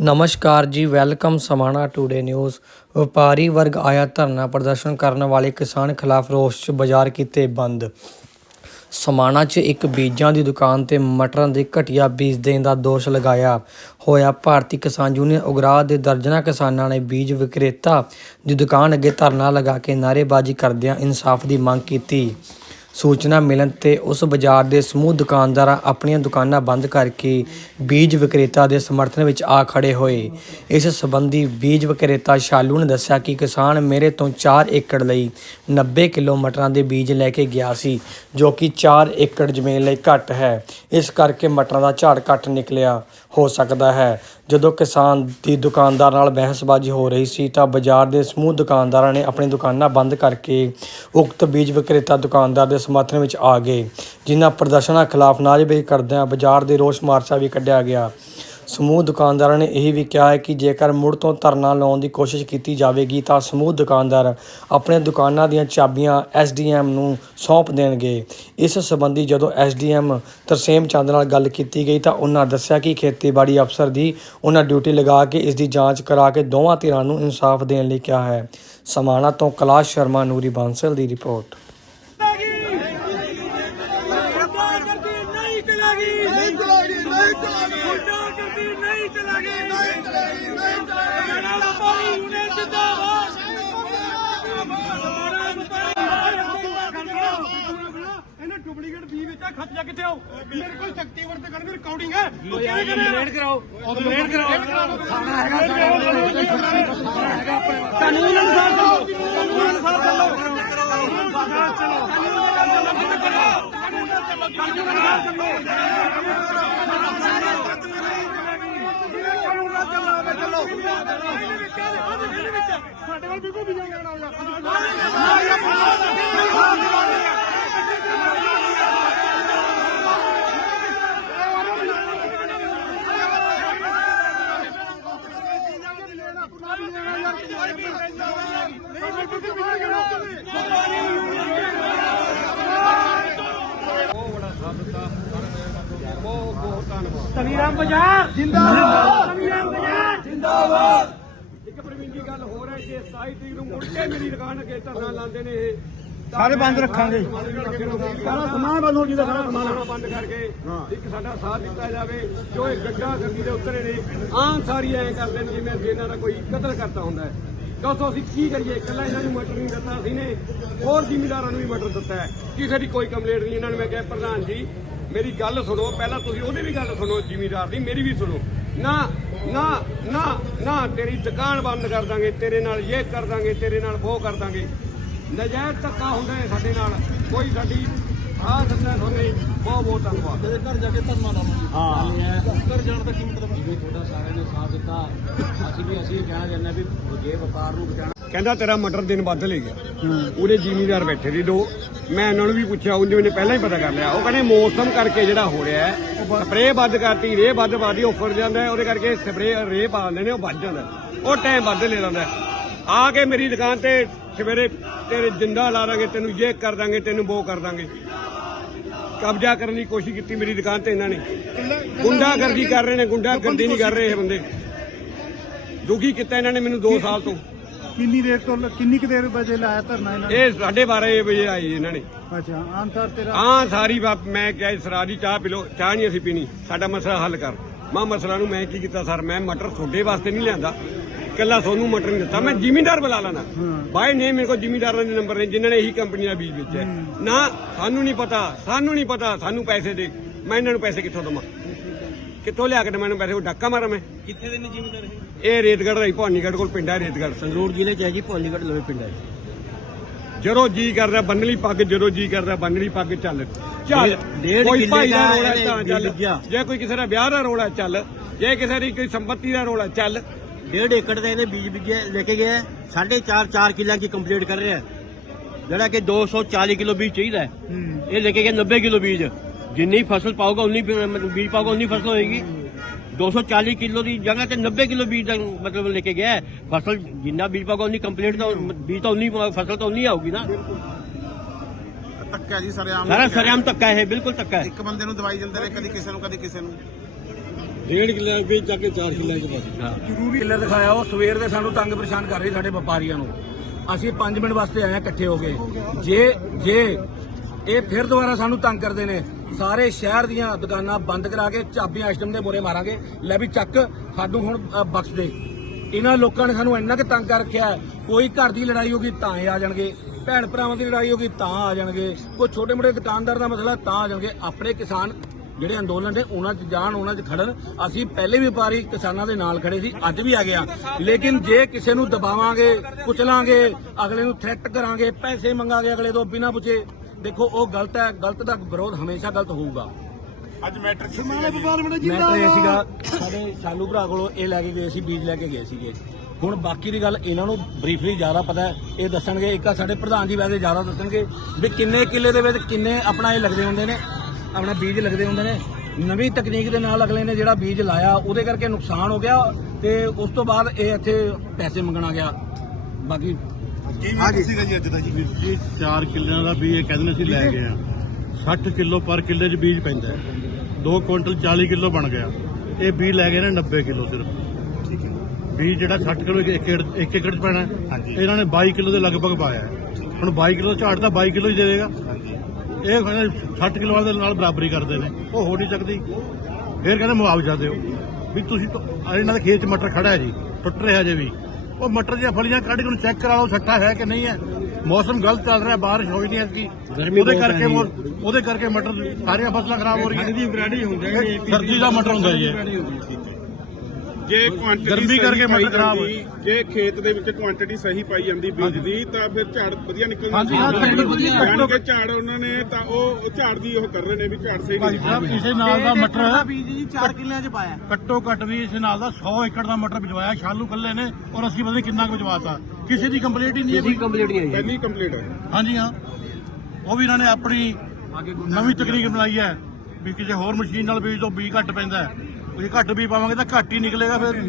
ਨਮਸਕਾਰ ਜੀ, welcome Samana today news. ਵਪਾਰੀ ਵਰਗ ਆਇਆ ਧਰਨਾ ਪ੍ਰਦਰਸ਼ਨ ਕਰਨ ਵਾਲੇ ਕਿਸਾਨ ਖਿਲਾਫ ਰੋਸ 'ਚ ਬਾਜ਼ਾਰ ਕੀਤੇ ਬੰਦ। ਸਮਾਣਾ 'ਚ ਇੱਕ ਬੀਜਾਂ ਦੀ ਦੁਕਾਨ ਤੇ ਮਟਰਾਂ ਦੇ ਘਟੀਆ ਬੀਜ ਦੇਣ ਦਾ ਦੋਸ਼ ਲਗਾਇਆ। ਹੋਇਆ ਭਾਰਤੀ ਕਿਸਾਨ ਯੂਨੀਅਨ ਉਗਰਾਹ ਦੇ ਦਰਜਨਾ ਕਿਸਾਨਾਂ ਨੇ ਬੀਜ ਵਿਕਰੇਤਾ ਦੀ ਦੁਕਾਨ ਅੱਗੇ ਧਰਨਾ ਲਗਾ ਕੇ ਨਾਅਰੇਬਾਜ਼ੀ ਕਰਦਿਆਂ ਇਨਸਾਫ ਦੀ ਮੰਗ ਕੀਤੀ। ਸੂਚਨਾ ਮਿਲਣ ਤੇ ਉਸ ਬਾਜ਼ਾਰ ਦੇ ਸਮੂਹ ਦੁਕਾਨਦਾਰਾਂ ਆਪਣੀਆਂ ਦੁਕਾਨਾਂ ਬੰਦ ਕਰਕੇ ਬੀਜ ਵਿਕਰੇਤਾ ਦੇ ਸਮਰਥਨ ਵਿੱਚ ਆ ਖੜੇ ਹੋਏ। ਇਸ ਸੰਬੰਧੀ ਬੀਜ ਵਿਕਰੇਤਾ ਸ਼ਾਲੂ ਨੇ ਦੱਸਿਆ ਕਿ ਕਿਸਾਨ ਮੇਰੇ ਤੋਂ 4 ਏਕੜ ਲਈ 90 ਕਿਲੋ ਮਟਰਾਂ ਦੇ ਬੀਜ ਲੈ ਕੇ ਗਿਆ ਸੀ, ਜੋ ਕਿ 4 ਏਕੜ ਜ਼ਮੀਨ ਲਈ ਘੱਟ ਹੈ। ਇਸ ਕਰਕੇ ਮਟਰਾਂ ਦਾ ਝਾੜ ਘੱਟ ਨਿਕਲਿਆ। ਹੋ ਸਕਦਾ ਹੈ ਜਦੋਂ ਕਿਸਾਨ ਦੀ ਦੁਕਾਨਦਾਰ ਨਾਲ ਬਹਿਸਬਾਜ਼ੀ ਹੋ ਰਹੀ ਸੀ ਤਾਂ ਬਾਜ਼ਾਰ ਦੇ ਸਮੂਹ ਦੁਕਾਨਦਾਰਾਂ ਨੇ ਆਪਣੀ ਦੁਕਾਨਾਂ ਬੰਦ ਕਰਕੇ ਉਕਤ ਬੀਜ ਵਿਕਰੇਤਾ ਦੁਕਾਨਦਾਰ ਦੇ ਸਮਰਥਨ ਵਿੱਚ ਆ ਗਏ, ਜਿਨ੍ਹਾਂ ਪ੍ਰਦਰਸ਼ਨਾਂ ਖਿਲਾਫ ਨਾਅਰੇਬਾਜ਼ੀ ਕਰਦਿਆਂ ਬਾਜ਼ਾਰ ਦੇ ਰੋਸ ਮਾਰਚਾ ਵੀ ਕੱਢਿਆ ਗਿਆ। ਸਮੂਹ ਦੁਕਾਨਦਾਰਾਂ ਨੇ ਇਹ ਵੀ ਕਿਹਾ ਹੈ ਕਿ ਜੇਕਰ ਮੁੜ ਤੋਂ ਧਰਨਾ ਲਾਉਣ ਦੀ ਕੋਸ਼ਿਸ਼ ਕੀਤੀ ਜਾਵੇਗੀ, ਤਾਂ ਸਮੂਹ ਦੁਕਾਨਦਾਰ ਆਪਣੀਆਂ ਦੁਕਾਨਾਂ ਦੀਆਂ ਚਾਬੀਆਂ ਐਸਡੀਐਮ ਨੂੰ ਸੌਂਪ ਦੇਣਗੇ। ਇਸ ਸੰਬੰਧੀ ਜਦੋਂ ਐਸਡੀਐਮ ਤਰਸੇਮ ਚੰਦ ਨਾਲ ਗੱਲ ਕੀਤੀ ਗਈ, ਤਾਂ ਉਹਨਾਂ ਦੱਸਿਆ ਕਿ ਖੇਤੀਬਾੜੀ ਅਫਸਰ ਦੀ ਉਹਨਾਂ ਡਿਊਟੀ ਲਗਾ ਕੇ ਇਸ ਦੀ ਜਾਂਚ ਕਰਾ ਕੇ ਦੋਵਾਂ ਧਿਰਾਂ ਨੂੰ ਇਨਸਾਫ ਦੇਣ ਲਈ ਕਿਹਾ ਹੈ। ਸਮਾਣਾ ਤੋਂ ਕੈਲਾਸ਼ ਸ਼ਰਮਾ, ਨੂਰੀ ਬਾਂਸਲ ਦੀ ਰਿਪੋਰਟ। ਨਹੀਂ ਚਲਾਗੀ। ਗੁੰਡਾਗਰਦੀ ਨਹੀਂ ਚਲਾਗੀ ਨਹੀਂ ਚਲਾਗੀ ਨਹੀਂ ਚਲਾਗੀ ਮੇਰਾ ਵਪਾਰੀ ਯੂਨੀਅਨ ਜਿੰਦਾਬਾਦ ਇਹਨੇ ਡੁਪਲੀਕੇਟ ਬੀ ਵਿੱਚ ਖੱਤ ਜਾ ਕਿੱਥੇ ਆਓ ਮੇਰੇ ਕੋਲ ਸ਼ਕਤੀ ਵਰਤ ਕਰਨ ਦੀ ਰਿਕਾਰਡਿੰਗ ਹੈ ਉਹ ਯਾਰ ਕੰਪਲੇਂਟ ਕਰਾਓ ਕੰਪਲੇਂਟ ਕਰਾਓ ਥਾਣਾ ਹੈਗਾ ਕਾਨੂੰਨ ਅਨੁਸਾਰ ਚੱਲੋ ਸਾਡੇ ਵੱਲ ਵੀ ਜਾਣਾ ਸਵੀਰਾਮ ਬਾਜ਼ਾਰ ਜਿੰਦਾਬਾਦ। ਸਵੀਰਾਮ ਬਾਜ਼ਾਰ ਜਿੰਦਾਬਾਦ। ਦੀ ਗੱਲ ਹੋ ਰਹੀ ਜੇ 27 ਤਰੀਕ ਨੂੰ ਮੁੜ ਕੇ ਮੇਰੀ ਦੁਕਾਨ ਅੱਗੇ ਧਰਨਾ ਲਾਉਂਦੇ ਨੇ ਇਹ। ਸਾਰੇ ਬੰਦ ਰੱਖਾਂਗੇ। ਸਾਰਾ ਸਮਾਨ ਬੰਦ ਹੋ ਜੀਦਾ ਸਾਰਾ ਸਮਾਨ। ਬੰਦ ਕਰਕੇ ਇੱਕ ਸਾਡਾ ਸਾਥ ਦਿੱਤਾ ਜਾਵੇ ਜੋ ਇਹ ਗੱਡਾ ਗੱਡੀ ਦੇ ਉੱਤਰੇ ਨੇ ਆਮ ਸਾਰੀ ਐਂ ਕਰਦੇ ਨੇ ਜਿਵੇਂ ਅਸੀਂ ਇਹਨਾਂ ਦਾ ਕੋਈ ਕਤਲ ਕਰਤਾ ਹੁੰਦਾ ਹੈ। ਦੋਸਤੋ ਅਸੀਂ ਕੀ ਕਰੀਏ? ਇਕੱਲਾ ਇਹਨਾਂ ਨੂੰ ਮਟਰ ਨਹੀਂ ਦਿੱਤਾ ਅਸੀਂ ਨੇ ਹੋਰ ਜ਼ਿਮੀਦਾਰਾਂ ਨੂੰ ਵੀ ਮਟਰ ਦਿੱਤਾ ਹੈ। ਕਿਸੇ ਦੀ ਕੋਈ ਕੰਪਲੇਂਟ ਨਹੀਂ ਇਹਨਾਂ ਨੂੰ ਮੈਂ ਕਿਹਾ ਪ੍ਰਧਾਨ ਜੀ ਮੇਰੀ ਗੱਲ ਸੁਣੋ ਪਹਿਲਾਂ ਤੁਸੀਂ ਉਹਦੀ ਵੀ ਗੱਲ ਸੁਣੋ ਜ਼ਿਮੀਦਾਰ ਦੀ ਮੇਰੀ ਵੀ ਸੁਣੋ। ਨਾ ਨਾ ਨਾ ਨਾ ਤੇਰੀ ਦੁਕਾਨ ਬੰਦ ਕਰ ਦਾਂਗੇ ਤੇਰੇ ਨਾਲ ਇਹ ਕਰ ਦਾਂਗੇ ਤੇਰੇ ਨਾਲ ਉਹ ਕਰ ਦਾਂਗੇ। ਨਜਾਇਜ਼ ਧੱਕਾ ਹੁੰਦਾ ਹੈ ਸਾਡੇ ਨਾਲ ਕੋਈ ਸਾਡੀ ਆਹ ਦਿੰਦਾ ਤੁਹਾਨੂੰ ਬਹੁਤ ਬਹੁਤ ਧੰਨਵਾਦ। ਤੇਰੇ ਘਰ ਜਾ ਕੇ ਧਰਨਾ ਲਾਵਾਂਗੇ। ਹਾਂ। ਘਰ ਜਾਣ ਦਾ ਕੀ ਮਤਲਬ ਜਿਵੇਂ ਤੁਹਾਡਾ ਸਾਰਿਆਂ ਨੇ ਸਾਥ ਦਿੱਤਾ ਅਸੀਂ ਵੀ ਅਸੀਂ ਇਹ ਕਹਿਣਾ ਚਾਹੁੰਦੇ ਹਾਂ ਵੀ ਜੇ ਵਪਾਰ ਨੂੰ ਬਚਾਉਣਾ ਕਹਿੰਦਾ ਤੇਰਾ ਮਟਰ ਦਿਨ ਵੱਧ ਲੈ ਗਿਆ। ਉਹਦੇ ਜ਼ਿਮੀਦਾਰ ਬੈਠੇ ਸੀ ਦੋ। ਮੈਂ ਇਹਨਾਂ ਨੂੰ ਵੀ ਪੁੱਛਿਆ ਉਹਨੇ ਮੈਨੇ ਪਹਿਲਾਂ ਹੀ ਪਤਾ ਕਰ ਲਿਆ। ਉਹ ਕਹਿੰਦੇ ਮੌਸਮ ਕਰਕੇ ਜਿਹੜਾ ਹੋ ਰਿਹਾ ਹੈ ਸਪਰੇਅ ਵੱਧ ਕਰਤੀ ਰੇ ਵੱਧ ਉਹ ਫੁੱਟ ਜਾਂਦਾ ਉਹਦੇ ਕਰਕੇ ਸਪਰੇਅ ਰੇ ਪਾ ਦਿੰਦੇ ਨੇ ਉਹ ਵੱਧ ਜਾਂਦਾ। ਉਹ ਟਾਈਮ ਵੱਧ ਲੈ ਲੈਂਦਾ। ਆ ਕੇ ਮੇਰੀ ਦੁਕਾਨ ਤੇ ਸਵੇਰੇ ਤੇਰੇ ਜਿੰਦਾ ਲਾ ਦਾਂਗੇ ਤੈਨੂੰ ਇਹ ਕਰ ਦਾਂਗੇ ਤੈਨੂੰ ਉਹ ਕਰ ਦਾਂਗੇ। ਕਬਜ਼ਾ ਕਰਨ ਦੀ ਕੋਸ਼ਿਸ਼ ਕੀਤੀ ਮੇਰੀ ਦੁਕਾਨ ਤੇ ਇਹਨਾਂ ਨੇ। ਗੁੰਡਾਗਰਦੀ ਕਰ ਰਹੇ ਨੇ ਗੁੰਡਾਗਰਦੀ ਨਹੀਂ ਕਰ ਰਹੇ ਇਹ ਬੰਦੇ। ਦੁਖੀ ਕੀਤਾ ਇਹਨਾਂ ਨੇ ਮੈਨੂੰ 2 ਸਾਲ ਤੋਂ। ਕਿੰਨੀ ਦੇਰ ਤੋਂ ਕਿੰਨੀ ਕੁ ਦੇਰ ਵਜੇ ਲਾਇਆ ਧਰਨਾ ਇਹਨਾਂ ਇਹ 12:30 ਵਜੇ ਆਏ ਜੀ ਇਹਨਾਂ ਨੇ। ਅੱਛਾ ਆਨਸਰ ਤੇਰਾ ਹਾਂ ਸਾਰੀ ਬਾਤ ਮੈਂ ਕਿਹਾ ਸਰਾਰੀ ਚਾਹ ਪੀ ਲਓ ਚਾਹ ਨਹੀਂ ਅਸੀਂ ਪੀਣੀ ਸਾਡਾ ਮਸਲਾ ਹੱਲ ਕਰ। ਮੈਂ ਮਸਲਾ ਨੂੰ ਮੈਂ ਕੀ ਕੀਤਾ ਸਰ? ਮੈਂ ਮਟਰ ਤੁਹਾਡੇ ਵਾਸਤੇ ਨਹੀਂ ਲਿਆਂਦਾ। ਕੱਲਾ ਤੁਹਾਨੂੰ ਮਟਰ ਨਹੀਂ ਦਿੱਤਾ ਮੈਂ ਜ਼ਿਮੀਂਦਾਰ ਬੁਲਾ ਲੈਣਾ ਬਾਈ ਨੇ ਮੇਰੇ ਕੋਲ ਜ਼ਿਮੀਂਦਾਰਾਂ ਦੇ ਨੰਬਰ ਨੇ ਜਿਨ੍ਹਾਂ ਨੇ ਇਹੀ ਕੰਪਨੀ ਦਾ ਬੀਜ ਵੇਚਿਆ। ਹੈ। ਨਾ ਸਾਨੂੰ ਨਹੀਂ ਪਤਾ ਸਾਨੂੰ ਨਹੀਂ ਪਤਾ ਸਾਨੂੰ ਪੈਸੇ ਦੇ ਮੈਂ ਇਹਨਾਂ ਨੂੰ ਪੈਸੇ ਕਿੱਥੋਂ ਦਵਾਂ? ਕਿੱਥੋਂ ਲਿਆ ਕੇ ਮੈਨੂੰ ਪੈਸੇ ਉਹ ਡਾਕਾ ਮਾਰਾਂ ਮੈਂ। ਕਿੱਥੇ ਦੇ ਨੇ ਜ਼ਿਮੀਂਦਾਰ ਇਹ? ਰੇਤਗੜ੍ਹ ਦਾ ਹੀ ਭਵਾਨੀਗੜ੍ਹ ਕੋਲ ਪਿੰਡ ਹੈ ਰੇਤਗੜ੍ਹ। ਸੰਗਰੂਰ ਜ਼ਿਲ੍ਹੇ ਚ ਹੈ ਜੀ ਭੋਲੀਗੜ੍ਹ ਲਵੇ ਪਿੰਡ ਹੈ ਜਦੋਂ ਜੀ ਕਰਦਾ ਬੰਨਲੀ ਪੱਗ ਜਦੋਂ ਜੀ ਕਰਦਾ ਬੰਨਲੀ ਪੱਗ ਚੱਲ। ਚੱਲ ਡੇਢ- ਕੋਈ ਕਿੱਲੇ ਭਾਈ ਦਾ ਦਾ ਰੋਲਾ ਇਹਨੇ ਤਾਂ ਚੱਲ। ਜੇ ਕੋਈ ਕਿਸੇ ਦਾ ਵਿਆਹ ਦਾ ਰੋਲਾ ਚੱਲ ਜੇ ਕਿਸੇ ਦੀ ਕੋਈ ਸੰਪत्ति ਦਾ ਰੋਲਾ ਚੱਲ। ਡੇਢ ਏਕੜ ਦਾ ਇਹਨੇ ਬੀਜ ਬੀਜਿਆ ਲੈ ਕੇ ਗਿਆ ਸਾਢੇ ਚਾਰ ਚਾਰ ਕਿੱਲਿਆਂ ਦੀ ਕੰਪਲੀਟ ਕਰ ਰਿਹਾ। ਹੈ ਜਿਹੜਾ ਕਿ 240 ਕਿਲੋ ਬੀਜ ਚਾਹੀਦਾ ਹੈ। ਇਹ ਲੈ ਕੇ ਗਿਆ 90 ਕਿਲੋ ਬੀਜ। ਜਿੰਨੀ ਫਸਲ ਪਾਊਗਾ ਉਨੀ ਬੀਜ ਪਾਊਗਾ ਉਨੀ ਫਸਲ ਹੋਏਗੀ। 240 ਕਿਲੋ ਦੀ ਜਗ੍ਹਾ ਤੇ 90 ਕਿਲੋ ਬੀਜ ਦਾ ਮਤਲਬ ਲੈ ਕੇ ਗਿਆ ਹੈ। ਫਸਲ ਜਿੰਨਾ ਬੀਜ ਪਾਊਗਾ ਉਨੀ ਕੰਪਲੀਟ ਤਾਂ ਬੀਜ ਤਾਂ ਉਨੀ ਫਸਲ ਤਾਂ ਉਨੀ ਆਊਗੀ ਨਾ। ਧੱਕਾ ਜੀ ਸਰਿਆਮ ਸਾਰਾ ਸਰਿਆਮ ਧੱਕਾ ਹੈ ਬਿਲਕੁਲ ਧੱਕਾ ਹੈ। ਇੱਕ ਬੰਦੇ ਨੂੰ ਦਵਾਈ ਦਿੰਦੇ ਨੇ ਕਦੀ ਕਿਸੇ ਨੂੰ ਕਦੀ ਕਿਸੇ ਨੂੰ। ਡੇਢ ਕਿੱਲੇ ਬੀਜ ਚੱਕ ਕੇ 4 ਕਿੱਲੇ ਚ ਪਾ ਜ਼ਰੂਰੀ ਕਿੱਲਰ ਦਿਖਾਇਆ ਉਹ ਸਵੇਰ ਦੇ ਸਾਨੂੰ ਤੰਗ ਪਰੇਸ਼ਾਨ ਕਰ ਰਹੇ ਸਾਡੇ ਵਪਾਰੀਆਂ ਨੂੰ। ਅਸੀਂ 5 ਮਿੰਟ ਵਾਸਤੇ ਆਏ ਹਾਂ ਇਕੱਠੇ ਹੋ ਕੇ। ਜੇ ਜੇ ਇਹ ਫਿਰ ਦੁਬਾਰਾ ਸਾਨੂੰ ਤੰਗ ਕਰਦੇ ਨੇ ਸਾਰੇ ਸ਼ਹਿਰ ਦੀਆਂ ਦੁਕਾਨਾਂ ਬੰਦ ਕਰਾ ਕੇ ਚਾਬੀਆਂ ਆਈਟਮ ਦੇ ਬੋਰੇ ਮਾਰਾਂਗੇ। ਲੈ ਵੀ ਚੱਕ, ਸਾਨੂੰ ਹੁਣ ਬਖਸ਼ ਦੇ। ਇਹਨਾਂ ਲੋਕਾਂ ਨੇ ਸਾਨੂੰ ਇੰਨਾ ਕਿ ਤੰਗ ਕਰ ਰੱਖਿਆ ਕੋਈ ਘਰ ਦੀ ਲੜਾਈ ਹੋਗੀ ਤਾਂ ਇਹ ਆ ਜਾਣਗੇ। ਭੈਣ ਭਰਾਵਾਂ ਦੀ ਲੜਾਈ ਹੋਗੀ ਤਾਂ ਆ ਜਾਣਗੇ। ਕੋਈ ਛੋਟੇ ਮੋਟੇ ਦੁਕਾਨਦਾਰ ਦਾ ਮਸਲਾ ਤਾਂ ਆ ਜਾਣਗੇ। ਆਪਣੇ ਕਿਸਾਨ ਜਿਹੜੇ ਅੰਦੋਲਨ ਨੇ ਉਹਨਾਂ 'ਚ ਜਾਣ, ਉਹਨਾਂ 'ਚ ਖੜਨ। ਅਸੀਂ ਪਹਿਲੇ ਵੀ ਵਪਾਰੀ ਕਿਸਾਨਾਂ ਦੇ ਨਾਲ ਖੜੇ ਸੀ, ਅੱਜ ਵੀ ਆ। ਗਿਆ ਲੇਕਿਨ ਜੇ ਕਿਸੇ ਨੂੰ ਦਬਾਵਾਂਗੇ, ਕੁਚਲਾਂਗੇ, ਅਗਲੇ ਨੂੰ ਥ੍ਰੈਟ ਕਰਾਂਗੇ, ਪੈਸੇ ਮੰਗਾਂਗੇ ਅਗਲੇ ਤੋਂ ਬਿਨਾਂ ਪੁੱਛੇ ਦੇਖੋ ਉਹ ਗਲਤ ਹੈ ਗਲਤ ਦਾ ਵਿਰੋਧ ਹਮੇਸ਼ਾ ਗਲਤ ਹੋਊਗਾ। ਅੱਜ ਮੈਟਰ ਮੈਂ ਤਾਂ ਇਹ ਸੀਗਾ ਸਾਡੇ ਸ਼ਾਲੂ ਭਰਾ ਕੋਲੋਂ ਇਹ ਲੈ ਕੇ ਗਏ ਸੀ ਬੀਜ ਲੈ ਕੇ ਗਏ ਸੀਗੇ। ਹੁਣ ਬਾਕੀ ਦੀ ਗੱਲ ਇਹਨਾਂ ਨੂੰ ਬਰੀਫਲੀ ਜ਼ਿਆਦਾ ਪਤਾ ਹੈ ਇਹ ਦੱਸਣਗੇ ਇੱਕ ਆ ਸਾਡੇ ਪ੍ਰਧਾਨ ਜੀ ਵੈਸੇ ਜ਼ਿਆਦਾ ਦੱਸਣਗੇ ਵੀ ਕਿੰਨੇ ਕਿੱਲੇ ਦੇ ਵਿੱਚ ਕਿੰਨੇ ਆਪਣਾ ਇਹ ਲੱਗਦੇ ਹੁੰਦੇ ਨੇ ਆਪਣਾ ਬੀਜ ਲੱਗਦੇ ਹੁੰਦੇ ਨੇ। ਨਵੀਂ ਤਕਨੀਕ ਦੇ ਨਾਲ ਅਗਲੇ ਨੇ ਜਿਹੜਾ ਬੀਜ ਲਾਇਆ ਉਹਦੇ ਕਰਕੇ ਨੁਕਸਾਨ ਹੋ ਗਿਆ ਤੇ ਉਸ ਤੋਂ ਬਾਅਦ ਇਹ ਇੱਥੇ ਪੈਸੇ ਮੰਗਣਾ ਗਿਆ। ਬਾਕੀ ਕੀ ਵੀ ਸੀਗਾ ਜੀ ਅੱਜ ਦਾ ਜੀ? ਜੀ 4 ਕਿੱਲਿਆਂ ਦਾ ਬੀਜ ਇਹ ਕਹਿੰਦੇ ਨੇ ਅਸੀਂ ਲੈ ਗਏ ਆ 60 ਕਿਲੋ ਪਰ ਕਿੱਲੇ 'ਚ ਬੀਜ ਪੈਂਦਾ ਹੈ। 2 ਕੁਇੰਟਲ 40 ਕਿਲੋ ਬਣ ਗਿਆ। ਇਹ ਬੀਜ ਲੈ ਗਏ ਨੇ 90 ਕਿਲੋ ਸਿਰਫ। ਠੀਕ ਹੈ। ਬੀਜ ਜਿਹੜਾ 60 ਕਿਲੋ ਇੱਕ ਏਕੜ ਇੱਕ ਏਕੜ 'ਚ ਪੈਣਾ ਹੈ। ਹਾਂਜੀ। ਇਹਨਾਂ ਨੇ 22 ਕਿਲੋ ਦੇ ਲਗਭਗ ਪਾਇਆ ਹੈ। ਹੁਣ 22 ਕਿਲੋ ਝਾੜ ਤਾਂ 22 ਕਿਲੋ ਹੀ ਦੇ ਦੇਗਾ। ਹਾਂਜੀ। ਇਹ ਕਹਿੰਦੇ 60 ਕਿਲੋ ਵਾਲੇ ਦੇ ਨਾਲ ਬਰਾਬਰੀ ਕਰਦੇ ਨੇ। ਉਹ ਹੋ ਨਹੀਂ ਸਕਦੀ ਫਿਰ ਕਹਿੰਦੇ ਮੁਆਵਜ਼ਾ ਦਿਓ। ਵੀ ਤੁਸੀਂ ਤਾਂ- ਆਹ ਇਹਨਾਂ ਦੇ ਖੇਤ 'ਚ ਮਟਰ ਖੜਾ ਹੈ ਜੀ। ਟੁੱਟ ਰਿਹਾ ਜੇ ਵੀ। ਉਹ ਮਟਰ ਦੀਆਂ ਫਲੀਆਂ ਕੱਢ ਕੇ ਉਹਨੂੰ ਚੈੱਕ ਕਰਾ ਲਓ ਛੱਟਾ ਹੈ ਕਿ ਨਹੀਂ ਹੈ। ਮੌਸਮ ਗਲਤ ਚੱਲ ਰਿਹਾ ਬਾਰਿਸ਼ ਹੋਈ ਨਹੀਂ ਗਰਮੀ ਉਹਦੇ ਕਰਕੇ ਉਹਦੇ ਕਰਕੇ ਮਟਰ ਸਾਰੀਆਂ ਫਸਲਾਂ ਖਰਾਬ ਹੋ ਰਹੀਆਂ। ਸਰਦੀ ਦਾ ਮਟਰ ਹੁੰਦਾ ਜੀ ਜੇ ਕੁਆਂਟੀਟੀ ਗਰਮੀ ਕਰਕੇ ਮਟਰ ਖਰਾਬ। ਜੇ ਖੇਤ ਦੇ ਵਿੱਚ ਕੁਆਂਟੀਟੀ ਸਹੀ ਪਾਈ ਜਾਂਦੀ ਬੀਜ ਦੀ ਤਾਂ ਫਿਰ ਝਾੜ ਵਧੀਆ ਨਿਕਲਦਾ ਹਾਂਜੀ, ਹਾਂ, ਝਾੜ ਵਧੀਆ ਯਾਨੀ ਕਿ ਝਾੜ ਉਹਨਾਂ ਨੇ ਤਾਂ ਉਹ ਝਾੜ ਦੀ ਉਹ ਕਰ ਰਹੇ ਨੇ ਵੀ ਝਾੜ ਸਹੀ ਭਾਈ ਸਾਹਿਬ ਇਸੇ ਨਾਲ ਦਾ ਮਟਰ ਬੀਜ ਜੀ 4 ਕਿੱਲਿਆਂ ਚ ਪਾਇਆ। ਘੱਟੋ ਘੱਟ ਵੀ ਇਸੇ ਨਾਲ ਦਾ 100 ਏਕੜ ਦਾ ਮਟਰ ਭਿਜਵਾਇਆ ਸ਼ਾਲੂ ਕੱਲੇ ਨੇ ਔਰ ਅਸੀਂ ਪਤਾ ਨਹੀਂ ਕਿੰਨਾ ਕੁ ਭਿਜਵਾਤਾ ਕਿਸੇ ਦੀ ਕੰਪਲੀਟ ਹੀ ਨਹੀਂ ਹੈ ਕੋਈ ਕੋਈ। ਕੰਪਲੀਟ ਨਹੀਂ ਆਈ ਪਹਿਲੀ ਕੰਪਲੀਟ ਹੈ। ਹਾਂਜੀ ਹਾਂ। ਉਹ ਵੀ ਇਹਨਾਂ ਨੇ ਆਪਣੀ ਨਵੀਂ ਤਕਨੀਕ ਬਣਾਈ ਹੈ ਵੀ ਕਿਸੇ ਹੋਰ ਮਸ਼ੀਨ ਨਾਲ ਬੀਜ ਤੋਂ ਬੀਜ ਘੱਟ ਪੈਂਦਾ ਹੈ। ਜੇ ਘੱਟ ਵੀ ਪਾਵਾਂਗੇ ਤਾਂ ਘੱਟ ਹੀ ਨਿਕਲੇਗਾ ਫਿਰ।